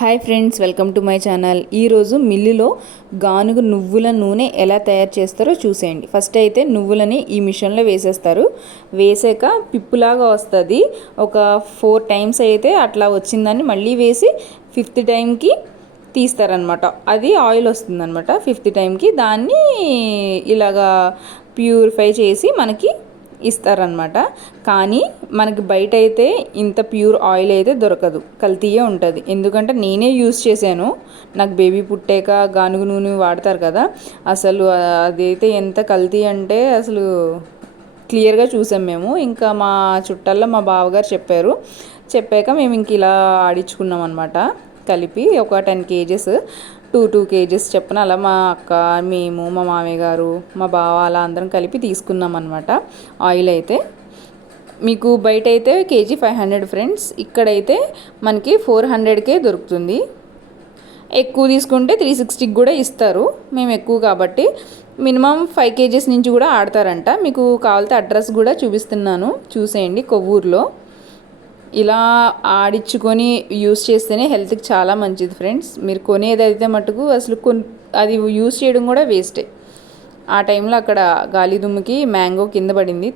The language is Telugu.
Hi friends, welcome to my channel. ఈరోజు మిల్లులో గానుగ నువ్వుల నూనె ఎలా తయారు చేస్తారో చూసేయండి. ఫస్ట్ అయితే నువ్వులని ఈ మిషన్లో వేసేస్తారు. వేసాక పిప్పులాగా వస్తుంది. ఒక 4 టైమ్స్ అయితే అట్లా వచ్చిందని మళ్ళీ వేసి 5th టైంకి తీస్తారనమాట. అది ఆయిల్ వస్తుందన్నమాట. 5th టైంకి దాన్ని ఇలాగా ప్యూరిఫై చేసి మనకి ఇస్తారనమాట. కానీ మనకి బయట అయితే ఇంత ప్యూర్ ఆయిల్ అయితే దొరకదు, కల్తీయే ఉంటుంది. ఎందుకంటే నేనే యూస్ చేశాను. నాకు బేబీ పుట్టాక గానుగ నూనె వాడతారు కదా, అసలు అదైతే ఎంత కల్తీ అంటే అసలు క్లియర్గా చూసాం మేము. ఇంకా మా చుట్టాల్లో మా బావగారు చెప్పాక మేము ఇంక ఇలా ఆడించుకున్నాం అనమాట. కలిపి ఒక 10 కేజెస్ 2 కేజెస్ చెప్పిన అలా మా అక్క, మేము, మా మామయ్య గారు, మా బావ అలా అందరం కలిపి తీసుకున్నాం అనమాట. ఆయిల్ అయితే మీకు బయట అయితే కేజీ 500 ఫ్రెండ్స్, ఇక్కడైతే మనకి 400కే దొరుకుతుంది. ఎక్కువ తీసుకుంటే 360కి కూడా ఇస్తారు. మేము ఎక్కువ కాబట్టి మినిమం 5 కేజెస్ నుంచి కూడా ఆడతారంట. మీకు కావాలంటే అడ్రస్ కూడా చూపిస్తున్నాను, చూసేయండి. కొవ్వూరులో ఇలా ఆడించుకొని యూస్ చేస్తేనే హెల్త్కి చాలా మంచిది ఫ్రెండ్స్. మీరు కొనేది అయితే మటుకు అసలు అది యూస్ చేయడం కూడా వేస్టే. ఆ టైంలో అక్కడ గాలి దుమ్ముకి మ్యాంగో కింద పడింది.